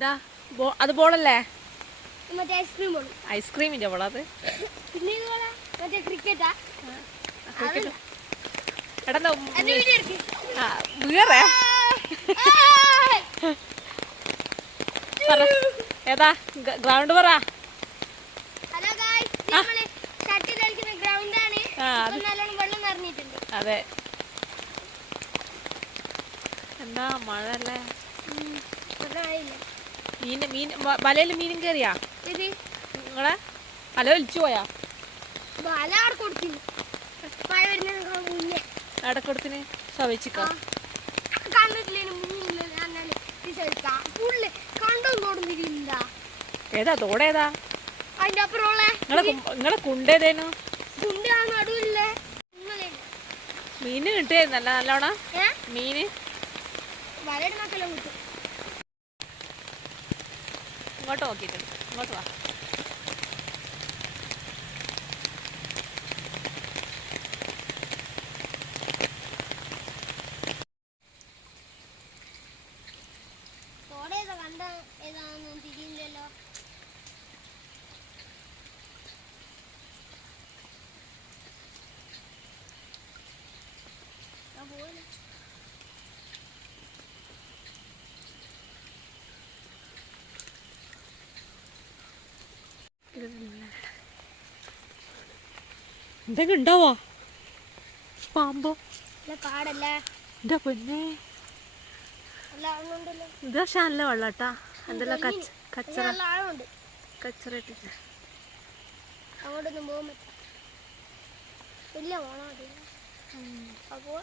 ഇതാ അത് ബോളല്ലേ? മറ്റേ ഐസ്ക്രീം ബോൾ. ഐസ്ക്രീമിന്റെ ബോളാ അത്? പിന്നെ മറ്റേ ക്രിക്കറ്റാ? എടാ വീറേ ഏതാ ഗ്രൗണ്ട് പറ. ഹലോ ഗായ്സ്, നമ്മള് ഷട്ടിൽ കളിക്കുന്ന ഗ്രൗണ്ടാണ്. നല്ലോണം വെള്ളം നിറഞ്ഞിട്ടുണ്ട്. അതെ, എന്താ മഴ അല്ലേ? മീൻ വലയില് മീനും കയറിയാ? നിങ്ങളെ വല വലിച്ചു പോയാ? വല അവിടെ കൊടുത്തിന്, മഴ വരുന്നതിനേക്കാൾ മുന്നേ അവിടെ കൊടുത്തിന് ശോഭിച്ചിക്കോ? ഏതാ തോടേതാ? അതിന്റെ അപ്പുറമുള്ള നിങ്ങളെ കുണ്ടേതേനു? നടുവില്ലേ മീന് കിട്ടിയായിരുന്നല്ല നല്ലോണം? മീന് വലയിടുന്നൊക്കെല്ലാം കിട്ടും. ഇങ്ങോട്ട് നോക്കിയിട്ടുണ്ട്, ഇങ്ങോട്ട് വാ. തോടേതാ കണ്ട ഏതാണെന്നും തിരിയില്ലല്ലോ. എന്തെങ്കിലും ഉണ്ടാവോ? പാമ്പോ? കാടല്ലേ എന്താ പൊന്നെ, ഇത് പക്ഷെ നല്ല വെള്ളട്ടാ. എന്തെല്ലാം കച്ചറ ഇട്ടില്ല. അങ്ങോട്ടൊന്നും പോകാൻ പറ്റില്ല. വലിയ ഓണം അപ്പോൾ